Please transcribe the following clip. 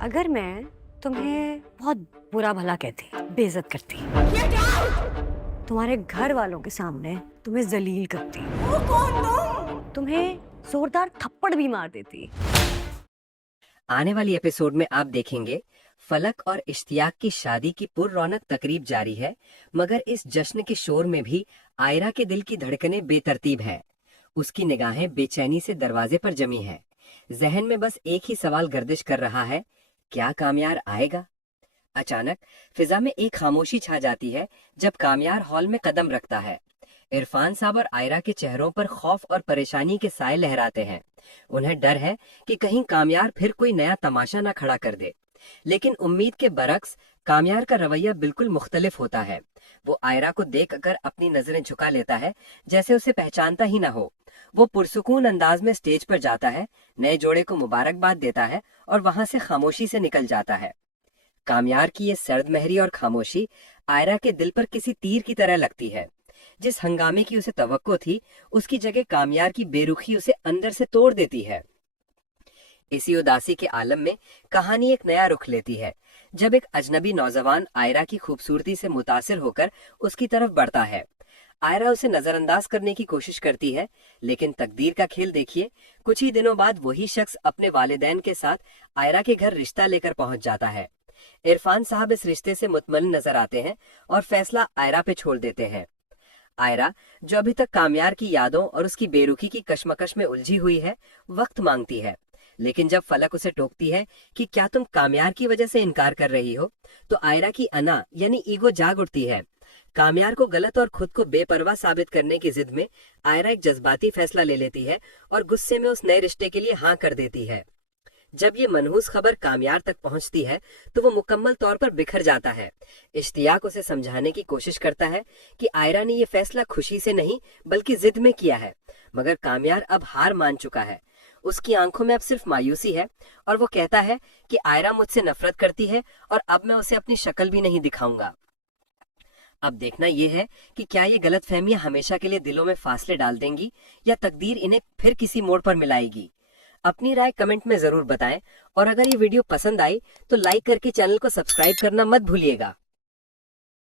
अगर मैं तुम्हें बहुत बुरा भला कहती, बेइज्जत करती, तुम्हारे घर वालों के सामने तुम्हें जलील करती, तुम्हें जोरदार थप्पड़ भी मार देती। आने वाली एपिसोड में आप देखेंगे फलक और इश्तियाक की शादी की पुररौनक तकरीब जारी है, मगर इस जश्न के शोर में भी आयरा के दिल की धड़कनें बेतरतीब है। उसकी निगाहें बेचैनी से दरवाजे पर जमी है। जहन में बस एक ही सवाल गर्दिश कर रहा है, क्या कामयार आएगा? अचानक फिजा में एक खामोशी छा जाती है जब कामयार हॉल में कदम रखता है। इरफान साहब और आयरा के चेहरों पर खौफ और परेशानी के साए लहराते हैं। उन्हें डर है कि कहीं कामयार फिर कोई नया तमाशा ना खड़ा कर दे, लेकिन उम्मीद के बरक्स कामयार का रवैया बिल्कुल मुख्तलिफ होता है। वो आयरा को देखकर अपनी नजरें झुका लेता है, जैसे उसे पहचानता ही ना हो। वो पुरसुकून अंदाज में स्टेज पर जाता है, नए जोड़े को मुबारकबाद देता है और वहां से खामोशी से निकल जाता है। कामयार की ये सर्द महरी और खामोशी आयरा के दिल पर किसी तीर की तरह लगती है। जिस हंगामे की उसे तवक्को थी, उसकी जगह कामयार की बेरुखी उसे अंदर से तोड़ देती है। इसी उदासी के आलम में कहानी एक नया रुख लेती है, जब एक अजनबी नौजवान आयरा की खूबसूरती से मुतासिर होकर उसकी तरफ बढ़ता है। आयरा उसे नजरअंदाज करने की कोशिश करती है, लेकिन तकदीर का खेल देखिए, कुछ ही दिनों बाद वही शख्स अपने वालिदैन के साथ आयरा के घर रिश्ता लेकर पहुंच जाता है। इरफान साहब इस रिश्ते से मुतमल्लिन नजर आते हैं और फैसला आयरा पे छोड़ देते हैं। आयरा, जो अभी तक कामयार की यादों और उसकी बेरुखी की कश्मकश में उलझी हुई है, वक्त मांगती है। लेकिन जब फलक उसे टोकती है कि क्या तुम कामयार की वजह से इनकार कर रही हो, तो आयरा की अना यानी ईगो जाग उठती है। कामयार को गलत और खुद को बेपरवाह साबित करने की जिद में आयरा एक जज्बाती फैसला ले लेती है और गुस्से में उस नए रिश्ते के लिए हाँ कर देती है। जब ये मनहूस खबर कामयार तक पहुंचती है तो वो मुकम्मल तौर पर बिखर जाता है। इश्तियाक उसे समझाने की कोशिश करता है कि आयरा ने ये फैसला खुशी से नहीं बल्कि जिद में किया है, मगर कामयार अब हार मान चुका है। उसकी आंखों में अब सिर्फ मायूसी है और वो कहता है कि आयरा मुझसे नफरत करती है और अब मैं उसे अपनी शक्ल भी नहीं दिखाऊंगा। अब देखना यह है कि क्या ये गलतफहमियां हमेशा के लिए दिलों में फासले डाल देंगी या तकदीर इन्हें फिर किसी मोड़ पर मिलाएगी। अपनी राय कमेंट में जरूर बताएं और अगर ये वीडियो पसंद आई तो लाइक करके चैनल को सब्सक्राइब करना मत भूलिएगा।